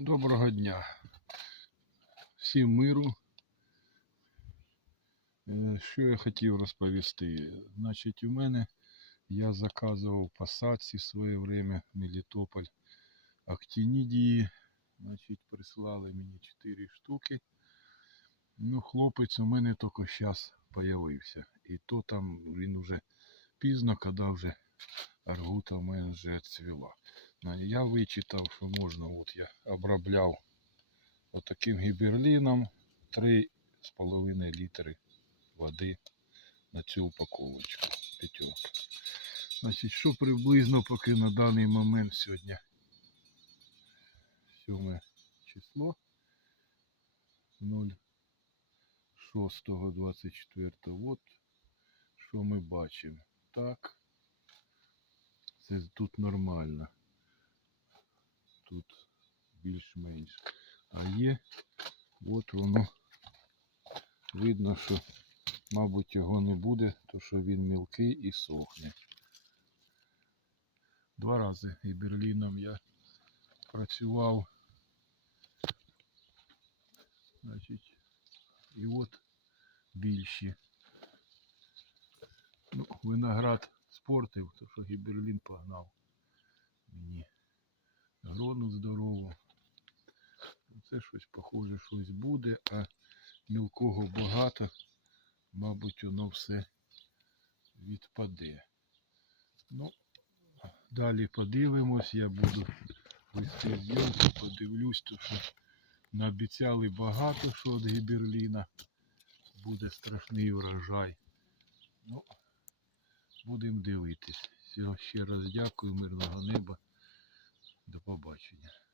Доброго дня. Всім миру. Е, Що я хотів розповісти? Значить, у мене я заказував посадці в своє время Мелітополь актинідії. Значить, прислали мені 4 штуки. Ну, хлопець у мене тільки зараз з'явився. І то там він уже пізно, коли вже аргута в мене вже відцвіла. А Я вичитав, що можна, от я обробляв отаким гіберліном 3,5 літри води на цю упаковочку. П'ятерка. Значить, що приблизно поки на даний момент сьогодні 7 число 06.24. От що ми бачимо. Так. Це тут нормально тут більш-менш. А є, от воно видно, що, мабуть, його не буде, то що він мілкий і сохне. Два рази і Берліном я працював. Значить, і от більші. Ну, виноград спортив, то що гіберлін погнав мені грону здорову. Це щось похоже, щось буде, а мілкого багато, мабуть, воно все відпаде. Ну, далі подивимось, я буду вести зйомку, подивлюсь, то що наобіцяли багато, що від гіберліна буде страшний урожай. Ну, будемо дивитись. Ще раз дякую, мирного неба. До побачення.